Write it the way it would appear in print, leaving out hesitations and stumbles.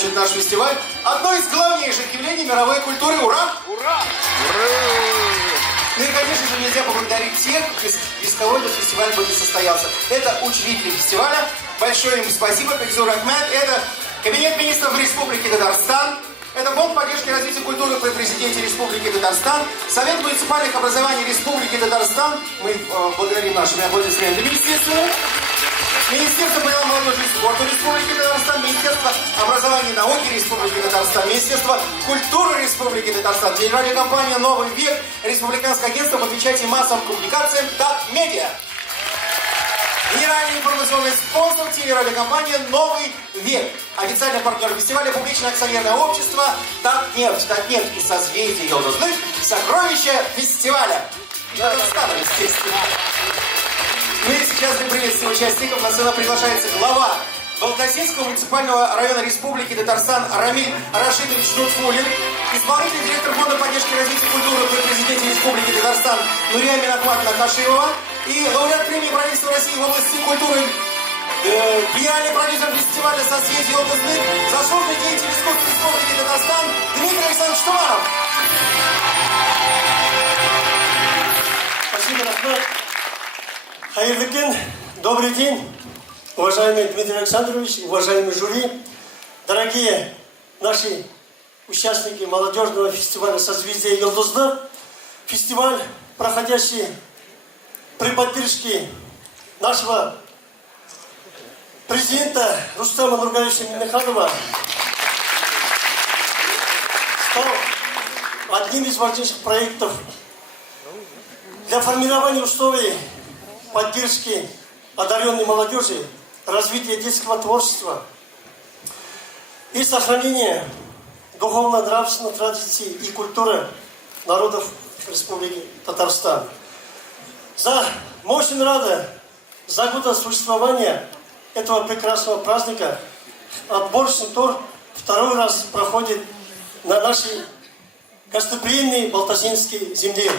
значит, наш фестиваль одно из главнейших явлений мировой культуры. Ура! Ура! Ну и, конечно же, нельзя поблагодарить тех, без кого этот фестиваль бы не состоялся. Это учредители фестиваля. Большое им спасибо, Пекзур Ахмед. Это Кабинет министров Республики Татарстан. Это Фонд поддержки и развития культуры при президенте Республики Татарстан. Совет муниципальных образований Республики Татарстан. Мы благодарим нашими аплодисментами, естественно. Министерство молодежи и спорта Республики Татарстан, Министерство образования и науки Республики Татарстан, Министерство культуры Республики Татарстан, телерадиокомпания «Новый век», Республиканское агентство по печати и массовым коммуникациям «ТАК-Медиа». Генеральный информационный спонсор телерадиокомпания «Новый век». Официальный партнер фестиваля публичное акционерное общество «Татнефть». «Татнефть» и созвездие Йолдозлых – сокровища фестиваля. И Татарстана, естественно. Ну и сейчас для приветствия участников на сцену приглашается глава Балтасинского муниципального района Республики Татарстан Рамиль Рашидович Нутфулин, исполнительный директор Фонда поддержки и развития культуры при президенте Республики Татарстан Нурия Минахматовна Каширова и лауреат премии правительства России в области культуры, генеральный продюсер фестиваля «Созвездие областных», заслуженный деятель искусств Республики Татарстан Дмитрий Александрович Туманов. Спасибо, Рахмат. Хайрлыкен, добрый день, уважаемый Дмитрий Александрович, уважаемый жюри, дорогие наши участники молодежного фестиваля «Созвездие Йолдозлы». Фестиваль, проходящий при поддержке нашего президента Рустама Нургалевича Минниханова, стал одним из важнейших проектов для формирования условий поддержки одаренной молодежи, развития детского творчества и сохранения духовно-нравственных традиций и культуры народов Республики Татарстан. Мы очень рады за годы существования этого прекрасного праздника. Отборочный тур второй раз проходит на нашей гостеприимной Балтасинской земле.